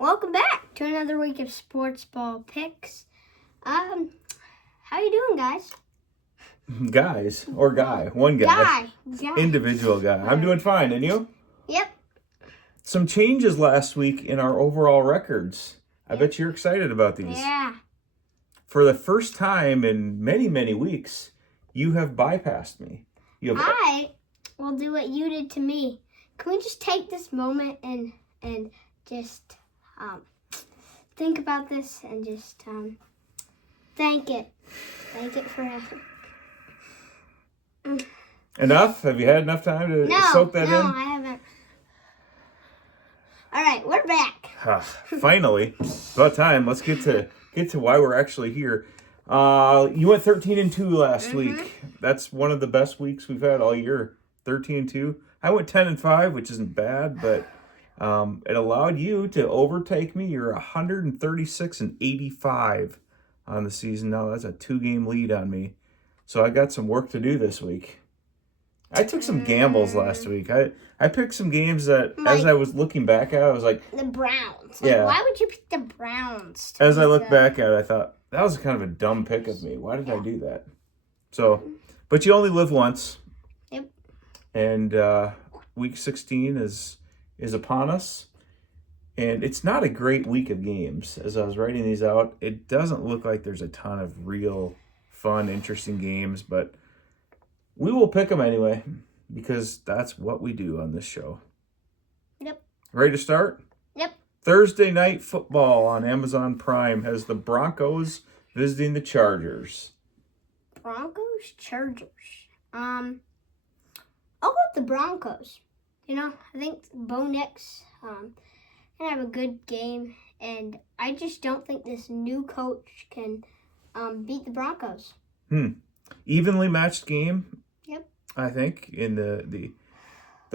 Welcome back to another week of Sports Ball Picks. How you doing, guys? Guys, or guy, one guy. Individual guy. I'm doing fine, and you? Yep. Some changes last week in our overall records. I bet you're excited about these. Yeah. For the first time in many, many weeks, you have bypassed me. I will do what you did to me. Can we just take this moment and just think about this and just thank it forever. Enough? Have you had enough time to soak that in? No, I haven't. All right, we're back. Finally, it's about time. Let's get to why we're actually here. You went 13-2 last week. That's one of the best weeks we've had all year. 13-2. I went 10-5, which isn't bad, but it allowed you to overtake me. You're 136-85 on the season. Now that's a 2-game lead on me. So I got some work to do this week. I took some gambles last week. I picked some games that, as I was looking back at it, I was like... The Browns. Yeah. Why would you pick the Browns? As I look back at it, I thought, that was kind of a dumb pick of me. Why did I do that? So, but you only live once. Yep. And week 16 is upon us. And it's not a great week of games. As I was writing these out, it doesn't look like there's a ton of real fun, interesting games, but we will pick them anyway, because that's what we do on this show. Yep. Ready to start? Yep. Thursday Night Football on Amazon Prime has the Broncos visiting the Chargers. Broncos, Chargers. I'll go with the Broncos. I think Bo Nix can have a good game, and I just don't think this new coach can beat the Broncos. Evenly matched game. Yep. I think in the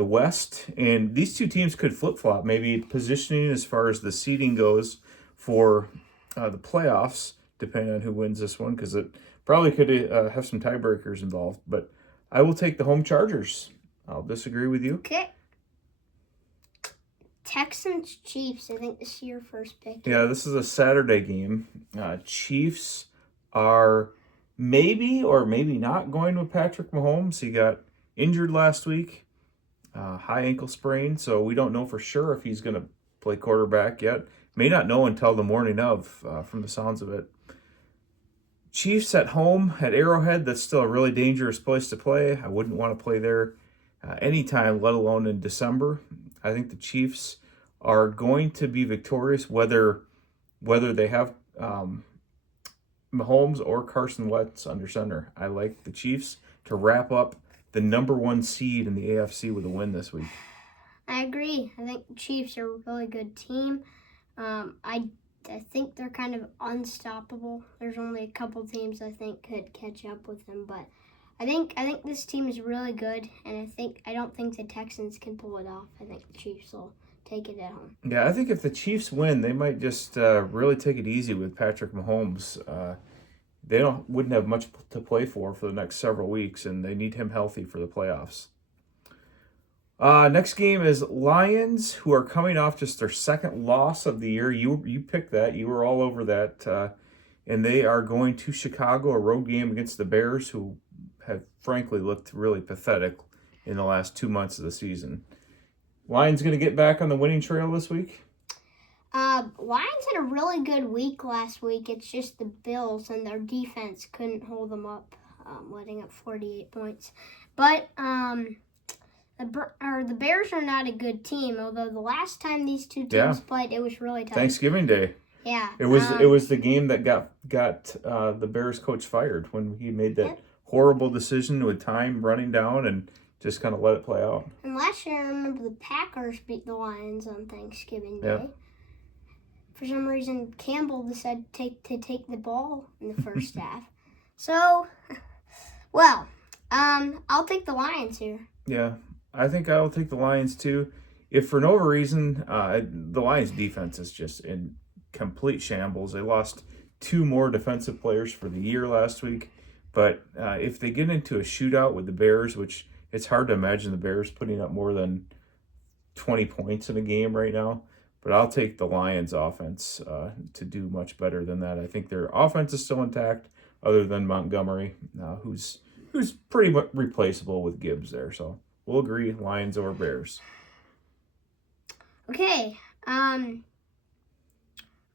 West, and these two teams could flip-flop, maybe positioning as far as the seeding goes for the playoffs, depending on who wins this one, because it probably could have some tiebreakers involved. But I will take the home Chargers. I'll disagree with you. Okay. Texans, Chiefs. I think this is your first pick. Yeah, this is a Saturday game. Chiefs are maybe or maybe not going with Patrick Mahomes. He got injured last week, high ankle sprain, so we don't know for sure if he's going to play quarterback yet. May not know until the morning of, from the sounds of it. Chiefs at home at Arrowhead, that's still a really dangerous place to play. I wouldn't want to play there anytime, let alone in December. I think the Chiefs are going to be victorious, whether they have Mahomes or Carson Wentz under center. I like the Chiefs to wrap up the number 1 seed in the AFC with a win this week. I agree. I think the Chiefs are a really good team. I think they're kind of unstoppable. There's only a couple teams I think could catch up with them, but I think this team is really good, and I don't think the Texans can pull it off. I think the Chiefs will take it at home. Yeah, I think if the Chiefs win, they might just really take it easy with Patrick Mahomes. They wouldn't have much to play for the next several weeks, and they need him healthy for the playoffs. Next game is Lions, who are coming off just their second loss of the year. You picked that. You were all over that. And they are going to Chicago, a road game against the Bears, who have frankly looked really pathetic in the last 2 months of the season. Lions going to get back on the winning trail this week? Lions had a really good week last week. It's just the Bills and their defense couldn't hold them up, letting up 48 points. But the Bears are not a good team, although the last time these two teams played, it was really tough. Thanksgiving Day. Yeah. It was the game that got the Bears coach fired when he made that horrible decision with time running down and just kind of let it play out. And last year, I remember the Packers beat the Lions on Thanksgiving Day. Yep. For some reason, Campbell decided to take the ball in the first half. So, well, I'll take the Lions here. Yeah, I think I'll take the Lions too. If for no reason, the Lions defense is just in complete shambles. They lost 2 more defensive players for the year last week. But if they get into a shootout with the Bears, which it's hard to imagine the Bears putting up more than 20 points in a game right now. but I'll take the Lions offense to do much better than that. I think their offense is still intact, other than Montgomery, who's pretty much replaceable with Gibbs there. So we'll agree, Lions over Bears. Okay,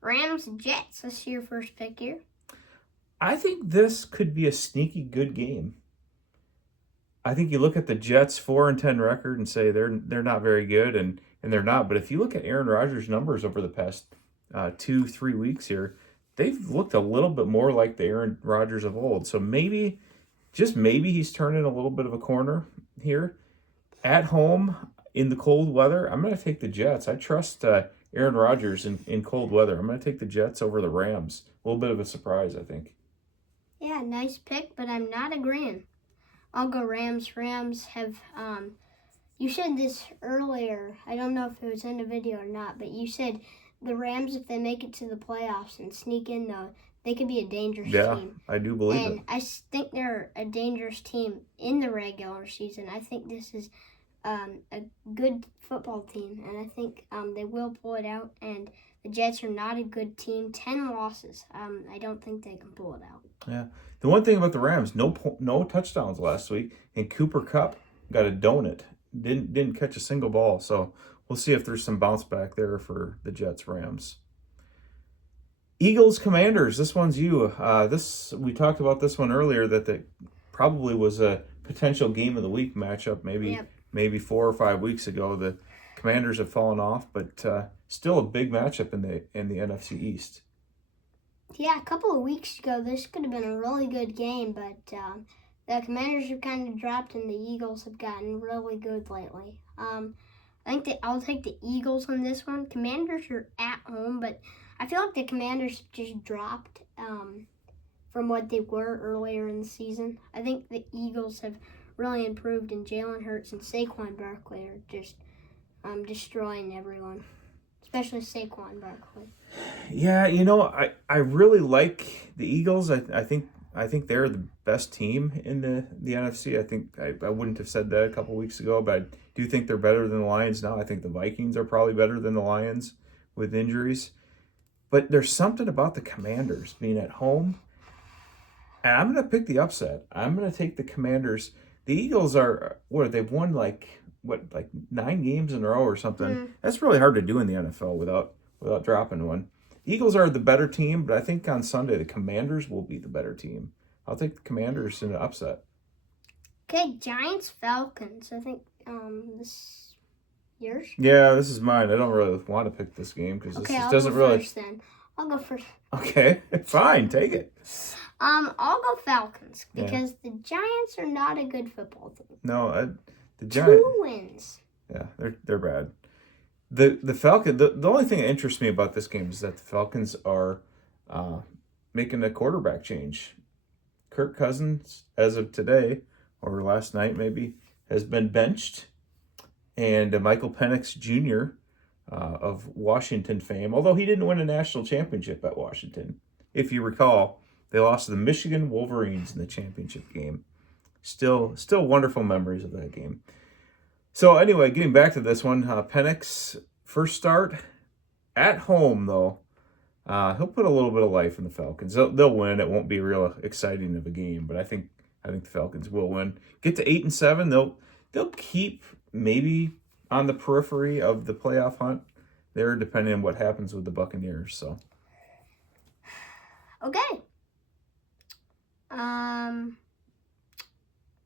Rams Jets. Let's see your first pick here. I think this could be a sneaky good game. I think you look at the Jets 4-10 record and say they're not very good, and they're not. But if you look at Aaron Rodgers' numbers over the past 2-3 weeks here, they've looked a little bit more like the Aaron Rodgers of old. So maybe, just maybe, he's turning a little bit of a corner here. At home in the cold weather, I'm going to take the Jets. I trust Aaron Rodgers in cold weather. I'm going to take the Jets over the Rams. A little bit of a surprise, I think. Yeah, nice pick, but I'm not agreeing. I'll go Rams. Rams have, you said this earlier. I don't know if it was in the video or not, but you said the Rams, if they make it to the playoffs and sneak in, though, they could be a dangerous team. I do believe it. And I think they're a dangerous team in the regular season. I think this is a good football team, and I think they will pull it out. And the Jets are not a good team. 10 losses. I don't think they can pull it out. Yeah. The one thing about the Rams, no touchdowns last week, and Cooper Kupp got a donut. Didn't catch a single ball. So we'll see if there's some bounce back there for the Jets Rams. Eagles Commanders. This one's you. We talked about this one earlier that probably was a potential game of the week matchup. Maybe 4 or 5 weeks ago. The Commanders have fallen off, but still a big matchup in the NFC East. Yeah, a couple of weeks ago, this could have been a really good game, but the Commanders have kind of dropped, and the Eagles have gotten really good lately. I think I'll take the Eagles on this one. Commanders are at home, but I feel like the Commanders just dropped from what they were earlier in the season. I think the Eagles have really improved, and Jalen Hurts and Saquon Barkley are just destroying everyone, especially Saquon Barkley. Yeah, I really like the Eagles. I think they're the best team in the NFC. I think I wouldn't have said that a couple weeks ago, but I do think they're better than the Lions now. I think the Vikings are probably better than the Lions with injuries. But there's something about the Commanders being at home, and I'm going to pick the upset. I'm going to take the Commanders. The Eagles they've won like 9 games in a row or something. Mm. That's really hard to do in the NFL without dropping one. Eagles are the better team, but I think on Sunday the Commanders will be the better team. I'll take the Commanders in an upset. Okay, Giants Falcons. I think this yours. Yeah, this is mine. I don't really want to pick this game because this doesn't really. First, then I'll go first. Okay, fine, take it. I'll go Falcons because the Giants are not a good football team. No, the Giants. 2 wins. Yeah, they're bad. The Falcon. The only thing that interests me about this game is that the Falcons are making a quarterback change. Kirk Cousins, as of today or last night maybe, has been benched, and Michael Penix Jr. Of Washington fame, although he didn't win a national championship at Washington, if you recall, they lost to the Michigan Wolverines in the championship game. Still wonderful memories of that game. So anyway, getting back to this one, Penix, first start at home though. He'll put a little bit of life in the Falcons. They'll win. It won't be real exciting of a game, but I think the Falcons will win. Get to 8-7. They'll keep maybe on the periphery of the playoff hunt there, depending on what happens with the Buccaneers. So. Okay.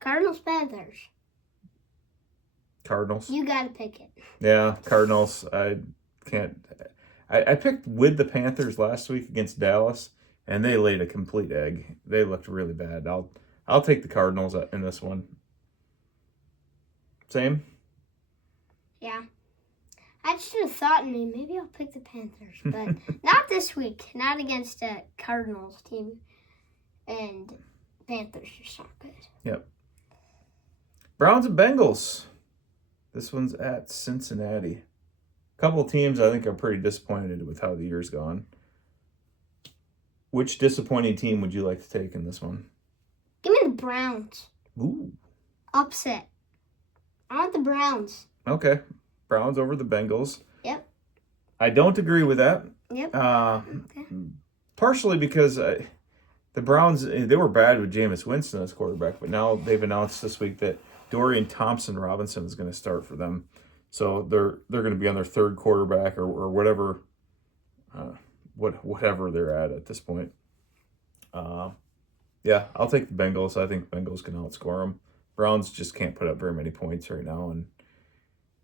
Cardinals Panthers. Cardinals. You gotta pick it. Yeah, Cardinals. I can't. I picked with the Panthers last week against Dallas, and they laid a complete egg. They looked really bad. I'll take the Cardinals in this one. Same. Yeah. I just had a thought in me. Maybe I'll pick the Panthers, but not this week. Not against a Cardinals team, and Panthers just not good. Yep. Browns and Bengals. This one's at Cincinnati. A couple of teams I think are pretty disappointed with how the year's gone. Which disappointing team would you like to take in this one? Give me the Browns. Ooh. Upset. I want the Browns. Okay. Browns over the Bengals. Yep. I don't agree with that. Yep. Okay. Partially because the Browns, they were bad with Jameis Winston as quarterback, but now they've announced this week that Dorian Thompson-Robinson is going to start for them. So they're going to be on their third quarterback or whatever, whatever they're at this point. Yeah, I'll take the Bengals. I think the Bengals can outscore them. Browns just can't put up very many points right now, and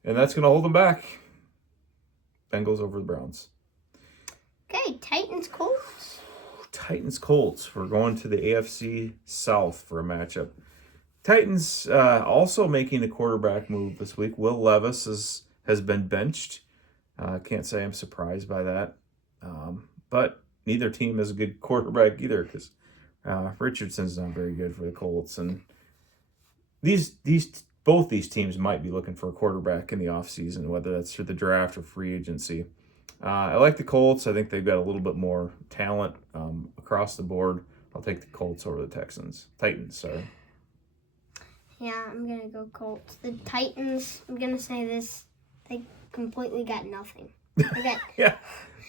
that's going to hold them back. Bengals over the Browns. Okay, Titans-Colts. Titans-Colts. We're going to the AFC South for a matchup. Titans also making a quarterback move this week. Will Levis has been benched. Can't say I'm surprised by that. But neither team has a good quarterback either because Richardson's not very good for the Colts. And both these teams might be looking for a quarterback in the offseason, whether that's through the draft or free agency. I like the Colts. I think they've got a little bit more talent across the board. I'll take the Colts over the Titans, sorry. Yeah, I'm going to go Colts. The Titans, I'm going to say this, they completely got nothing. Yeah.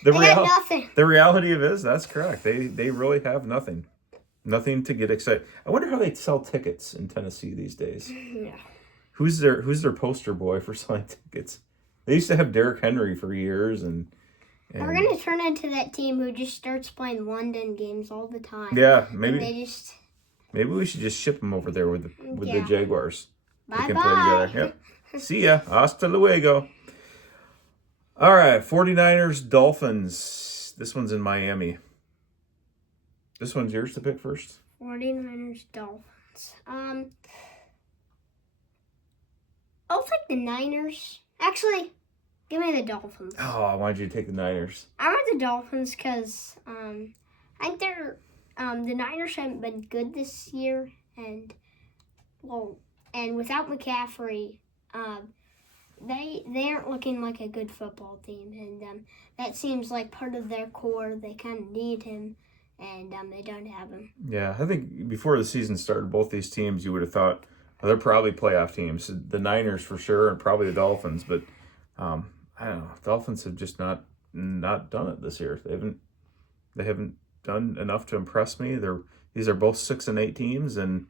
They got nothing. The reality of it is that's correct. They really have nothing. Nothing to get excited. I wonder how they sell tickets in Tennessee these days. Yeah. Who's their poster boy for selling tickets? They used to have Derrick Henry for years, and we're gonna turn into that team who just starts playing London games all the time. Yeah, maybe maybe we should just ship them over there with the Jaguars. Bye they can bye. play together. Yep. See ya. Hasta luego. All right, 49ers, Dolphins. This one's in Miami. This one's yours to pick first? 49ers, Dolphins. I'll take the Niners. Actually, give me the Dolphins. Oh, I wanted you to take the Niners. I want the Dolphins because I think they're the Niners haven't been good this year, and without McCaffrey, they aren't looking like a good football team, and that seems like part of their core. They kind of need him, and they don't have him. Yeah, I think before the season started, both these teams you would have thought they're probably playoff teams. The Niners for sure, and probably the Dolphins, but I don't know. Dolphins have just not done it this year. They haven't done enough to impress me. These are both 6-8 teams, and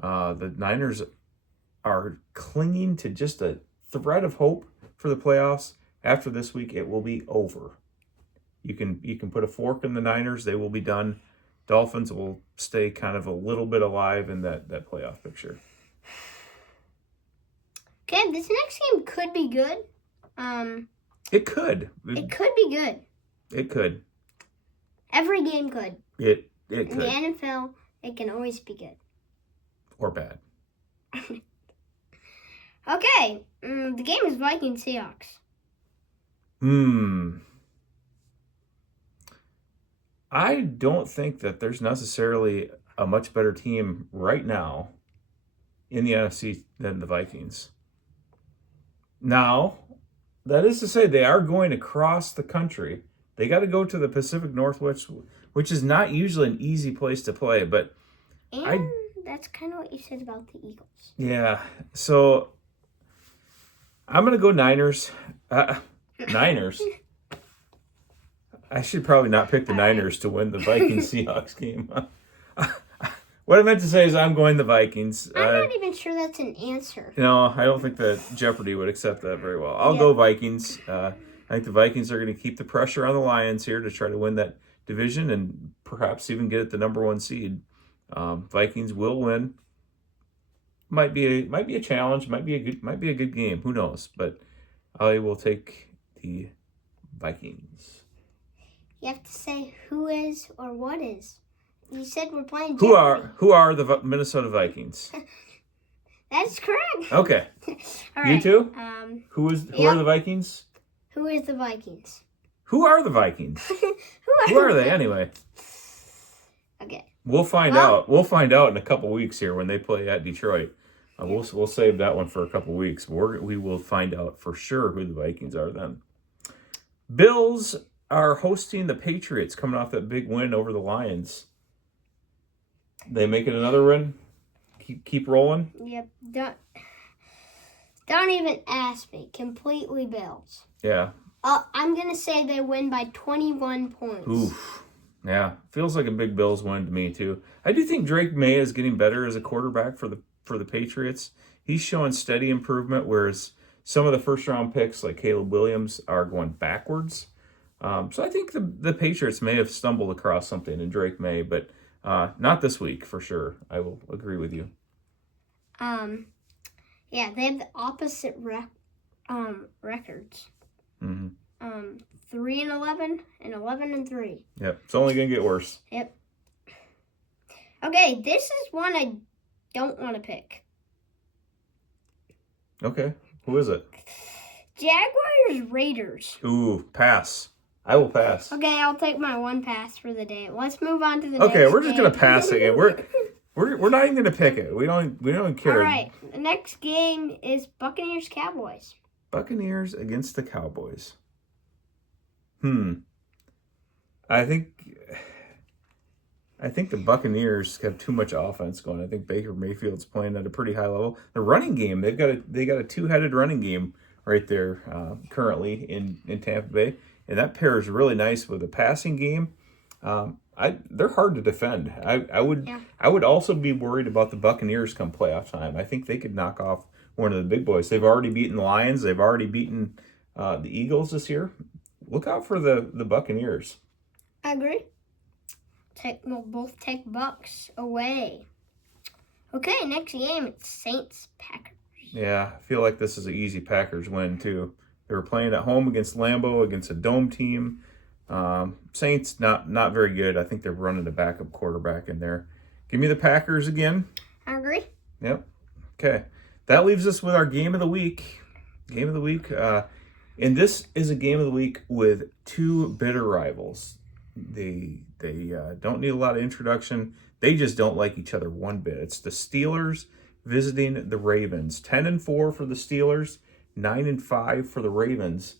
the Niners are clinging to just a thread of hope for the playoffs. After this week, it will be over. You can put a fork in the Niners; they will be done. Dolphins will stay kind of a little bit alive in that playoff picture. Okay, this next game could be good. It could. It could be good. It could. Every game could. It could. In the NFL, it can always be good. Or bad. Okay, the game is Vikings-Seahawks. I don't think that there's necessarily a much better team right now in the NFC than the Vikings. Now, that is to say, they are going across the country. They got to go to the Pacific Northwest, which is not usually an easy place to play. But that's kind of what you said about the Eagles. Yeah, so I'm going to go Niners. Niners. I should probably not pick the Niners to win the Vikings-Seahawks game. What I meant to say is I'm going the Vikings. I'm not even sure that's an answer. No, I don't think that Jeopardy would accept that very well. I'll go Vikings. I think the Vikings are going to keep the pressure on the Lions here to try to win that division and perhaps even get it the number 1 seed. Vikings will win. Might be a challenge. Might be a good game. Who knows? But I will take the Vikings. You have to say who is or what is. You said we're playing Jeopardy. Who are the Minnesota Vikings? That's correct. Okay. All right. You too? Who are the Vikings? Who is the Vikings? Who are the Vikings? Who are they anyway? Okay. We'll find out. We'll find out in a couple weeks here when they play at Detroit. We'll save that one for a couple weeks. We will find out for sure who the Vikings are then. Bills are hosting the Patriots, coming off that big win over the Lions. They making another run? Keep rolling? Yep. Don't even ask me. Completely Bills. Yeah. I'm going to say they win by 21 points. Oof. Yeah, feels like a big Bills win to me too. I do think Drake May is getting better as a quarterback for the Patriots. He's showing steady improvement, whereas some of the first round picks like Caleb Williams are going backwards. So I think the Patriots may have stumbled across something in Drake May, but not this week for sure. I will agree with you. Yeah, they have the opposite records. Mm-hmm. 3-11 and 11-3. Yep, it's only gonna get worse. Yep. Okay, this is one I don't want to pick. Okay, who is it? Jaguars Raiders. Ooh, pass. I will pass. Okay, I'll take my one pass for the day. Let's move on to the next Okay, we're just game. gonna pass it. We're not even gonna pick it. We don't care. All right, the next game is Buccaneers Cowboys. Buccaneers against the Cowboys. I think the Buccaneers have too much offense going. I think Baker Mayfield's playing at a pretty high level. The running game, they got a two-headed running game right there currently in Tampa Bay, and that pairs really nice with a passing game. They're hard to defend. I would also be worried about the Buccaneers come playoff time. I think they could knock off one of the big boys. They've already beaten the Lions. They've already beaten the Eagles this year. Look out for the Buccaneers. I agree. We'll both take Bucks away. Okay, next game, it's Saints-Packers. Yeah, I feel like this is an easy Packers win, too. They were playing at home against Lambeau, against a dome team. Saints, not very good. I think they're running a backup quarterback in there. Give me the Packers again. I agree. Yep. Okay. That leaves us with our game of the week. And this is a game of the week with two bitter rivals. They don't need a lot of introduction. They just don't like each other one bit. It's the Steelers visiting the Ravens. 10-4 for the Steelers, 9-5 for the Ravens.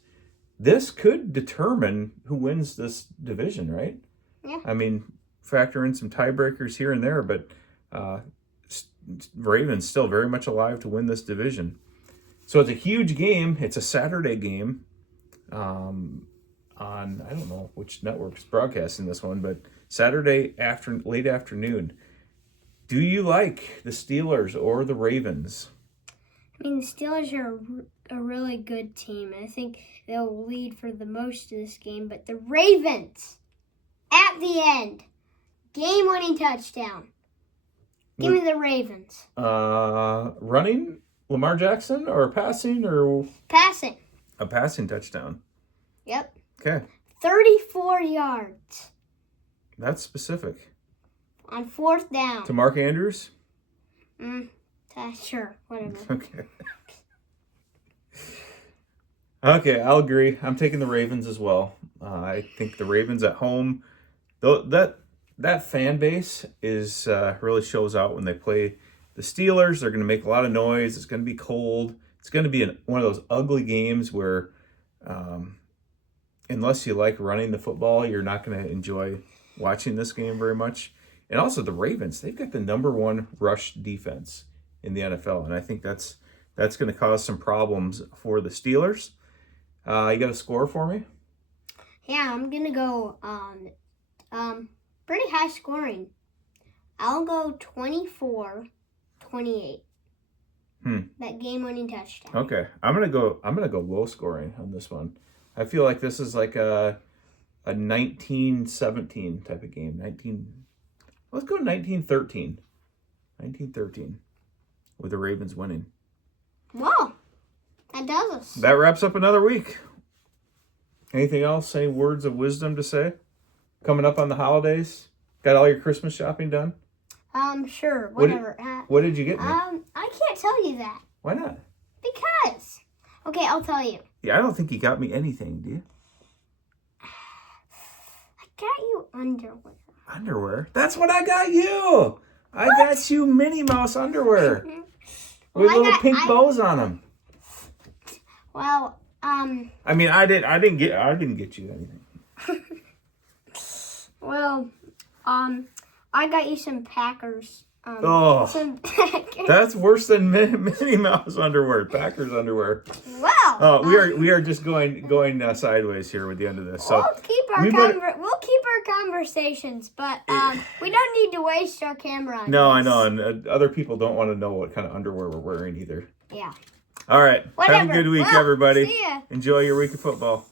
This could determine who wins this division, right? Yeah. I mean, factor in some tiebreakers here and there, but Ravens still very much alive to win this division. So it's a huge game. It's a Saturday game on, I don't know which network's broadcasting this one, but Saturday late afternoon. Do you like the Steelers or the Ravens? I mean, the Steelers are a really good team. I think they'll lead for the most of this game, but the Ravens, at the end, game-winning touchdown. Give me the Ravens. Running? Lamar Jackson or passing or? Passing. A passing touchdown. Yep. Okay. 34 yards. That's specific. On fourth down. To Mark Andrews? Sure, whatever. Okay. Okay, I'll agree. I'm taking the Ravens as well. I think the Ravens at home, though that fan base is really shows out when they play the Steelers. They're going to make a lot of noise. It's going to be cold. It's going to be one of those ugly games where unless you like running the football, you're not going to enjoy watching this game very much. And also the Ravens, they've got the number one rush defense in the NFL, and I think that's going to cause some problems for the Steelers. You got a score for me? Yeah, I'm going to go pretty high scoring. I'll go 24-28. That game-winning touchdown. Okay, I'm gonna go low scoring on this one. I feel like this is like a 19-17 type of game. Let's go 19-13. 19-13 with the Ravens winning. Well, that does us. That wraps up another week. Anything else? Any words of wisdom to say? Coming up on the holidays? Got all your Christmas shopping done? Sure, whatever. What did you get me? I can't tell you that. Why not? Because. Okay, I'll tell you. Yeah, I don't think you got me anything, do you? I got you underwear. Underwear? That's what I got you! I got you Minnie Mouse underwear. With little pink bows on them. Well, I mean, I didn't get you anything. Well, I got you some Packers. Some Packers. That's worse than Minnie Mouse underwear. Packers underwear. Well, We are just going sideways here with the end of this. So we'll keep our conversations, but we don't need to waste our camera on no, this. I know, and other people don't want to know what kind of underwear we're wearing either. Yeah. All right. Whatever. Have a good week, Well, everybody. see ya. Enjoy your week of football.